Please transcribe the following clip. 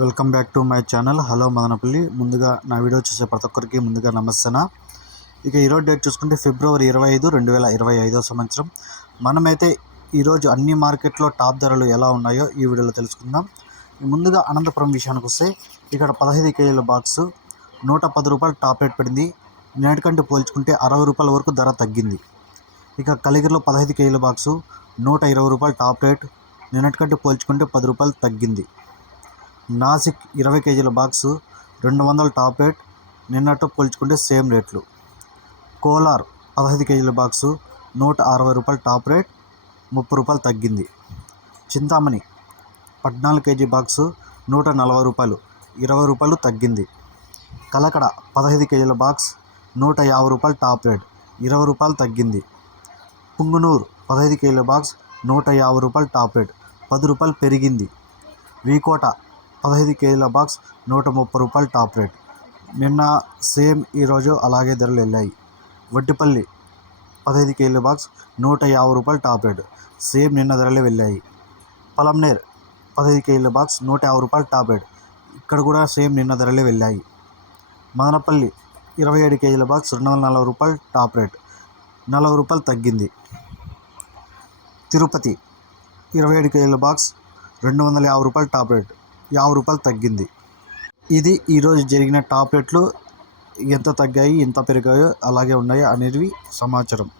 Welcome back to my channel. Hello Madanapalli. ముందుగా నా video చూసే ప్రతి ఒక్కరికి ముందుగా నమస్తేనా? ఇక ఈరోజు డేట్ చూసుకుంటే ఫిబ్రవరి ఇరవై ఐదు రెండు వేల ఇరవై ఐదో సంవత్సరం. మనమైతే ఈరోజు అన్ని మార్కెట్లో టాప్ ధరలు ఎలా ఉన్నాయో ఈ వీడియోలో తెలుసుకుందాం. ముందుగా అనంతపురం విషయానికి వస్తే ఇక్కడ పదహైదు కేజీల బాక్స్ నూట పది రూపాయలు టాప్ రేట్ పడింది. నేటికంటే పోల్చుకుంటే అరవై రూపాయల వరకు ధర తగ్గింది. ఇక కలిగిరిలో పదహైదు కేజీల బాక్సు నూట ఇరవై రూపాయలు టాప్ రేట్. నిన్నటికంటే పోల్చుకుంటే పది రూపాయలు తగ్గింది. నాసిక్ ఇరవై కేజీల బాక్సు రెండు వందల టాప్ రేట్ నిన్నట్టు పోల్చుకుంటే సేమ్ రేట్లు. కోలార్ పదహైదు కేజీల బాక్సు నూట అరవై రూపాయలు టాప్ రేట్ ముప్పై రూపాయలు తగ్గింది. చింతామణి పద్నాలుగు కేజీ బాక్సు నూట నలభై రూపాయలు ఇరవై రూపాయలు తగ్గింది. కలకడ పదహైదు కేజీల బాక్స్ నూట యాభై రూపాయలు టాప్ రేట్ ఇరవై రూపాయలు తగ్గింది. పుంగునూరు పదహైదు కేజీల బాక్స్ నూట యాభై రూపాయలు టాప్ రేట్ పది రూపాయలు పెరిగింది. వీకోట పదహైదు కేజీల బాక్స్ నూట ముప్పై రూపాయలు టాప్ రేట్. నిన్న సేమ్ ఈరోజు అలాగే ధరలు వెళ్ళాయి. వడ్డిపల్లి పదహైదు కేజీల బాక్స్ నూట యాభై రూపాయలు టాప్ రేట్. సేమ్ నిన్న ధరలే వెళ్ళాయి. పలంనేర్ పదహైదు కేజీల బాక్స్ నూట యాభై రూపాయలు టాప్ రేట్. ఇక్కడ కూడా సేమ్ నిన్న ధరలే వెళ్ళాయి. మదనపల్లి ఇరవై ఏడు కేజీల బాక్స్ రెండు వందల నలభై రూపాయలు టాప్ రేట్. నలభై రూపాయలు తగ్గింది. తిరుపతి ఇరవై ఏడు కేజీల బాక్స్ రెండు వందల యాభై రూపాయలు టాప్ రేట్. యాభై రూపాయలు తగ్గింది. ఇది ఈరోజు జరిగిన టాప్ రేట్లు ఎంత తగ్గాయి ఎంత పెరిగాయో అలాగే ఉన్నాయి అనేవి సమాచారం.